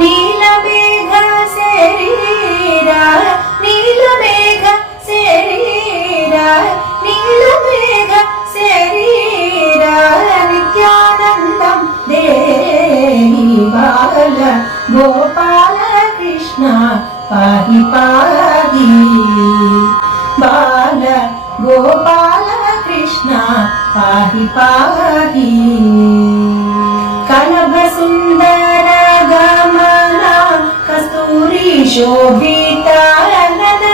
ನೀಲಮೇಘ ಶರೀರ ನೀಲಮೇಘ ಶರೀರ ನೀಲಮೇಘ ಶರೀರ ನಿತ್ಯಾನಂದಂ ದೇಹಿ ಬಾಲ ಗೋಪಾಲ ಕೃಷ್ಣ ಪಾಹಿ ಪಾಹಿ ಬಾಲ ಗೋಪಾಲ ಕೃಷ್ಣ ಪಾಹಿ ಪಾಹಿ ಕಲಭ ಸುಂದರ ಗಮನ ಕಸ್ತೂರಿ ಶೋಭಿತ ನನ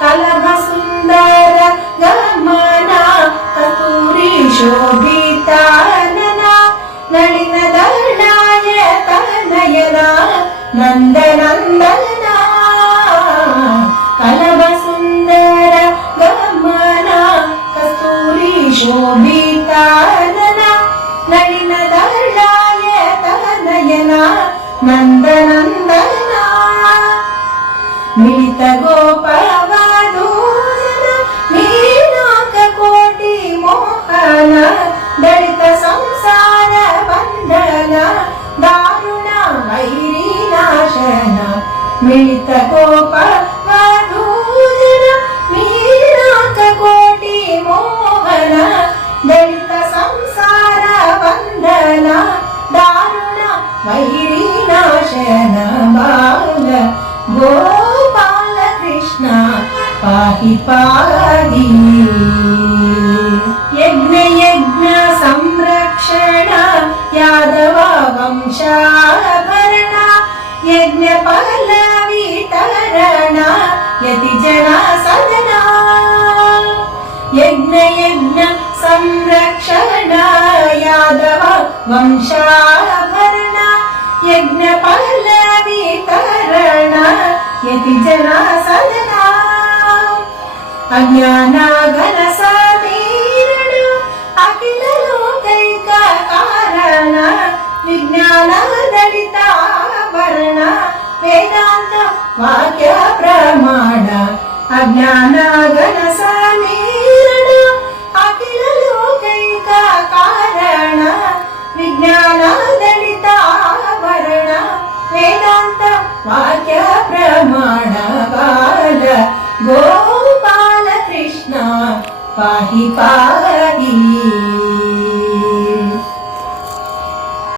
ಕಲಭ ಸುಂದರ ಗಮನ ಕಸ್ತೂರಿ ಶೋಭಿತ ನನ ನಳಿನ ದಳಾಯತ ನಯನ ನಂದನಂದನ ಕಲಭ ಸುಂದರ ಗಮನ ಕಸ್ತೂರಿ ಶೋಭಿತ ನನ ನಳಿನ ದಳಾಯತ ನಯನ ನಂದನಂದನ ಮಿಳಿತ ಗೋಪವಧೂಜನ ಮೀನಾಕ ಕೋಟಿ ಮೋಹನ ದಳಿತ ಸಂಸಾರ ಬಂಧನ ದಾರುಣ ವೈರಿ ನಾಶನ ಮಿಳಿತ ಗೋಪವಧೂಜನ ಮೀನಾಕ ಕೋಟಿ ಮೋಹನ ದಳಿತ ಸಂಸಾರ ಬಂಧನ ದಾರುಣ ವೈರಿ ನಾಶನ ಬಾಲ ಗೋಪಾಲ ಕೃಷ್ಣ ಪಾಹಿ ಪಾಹಿ ಯಜ್ಞ ಯಜ್ಞ ಸಂರಕ್ಷಣ ಯಾದವ ವಂಶಾಭರಣ ಯಜ್ಞ ಫಲ ವಿತರಣ ಯತಿ ಜನ ಸದನ ಯಜ್ಞ ಯಜ್ಞ ಸಂರಕ್ಷಣ ಯಾದವ ವಂಶಾಭರಣ ಯಜ್ಞ ಫಲ ವಿತರಣ ಯತಿ ಜನ ಸದನ ಅಜ್ಞಾನ ಘನ ಸಮೀರಣ ಅಖಿಲ ಲೋಕೈಕ ಕಾರಣ ವಿಜ್ಞಾನ ದಲಿತಾಭರಣ ವೇದಾಂತ ವಾಕ್ಯ ಪ್ರಮಾಣ ಅಜ್ಞಾನ ಘನ ಸಮೀರಣ ಅಖಿಲ ಲೋಕೈಕ ಕಾರಣ ವಿಜ್ಞಾನ ದಲಿತಾಭರಣ ವೇದಾಂತ ವಾಕ್ಯ ಪ್ರಮಾಣ ಬಾಲ ಗೋಪಾಲ ಕೃಷ್ಣ ಪಾಹಿ ಪಾಹಿ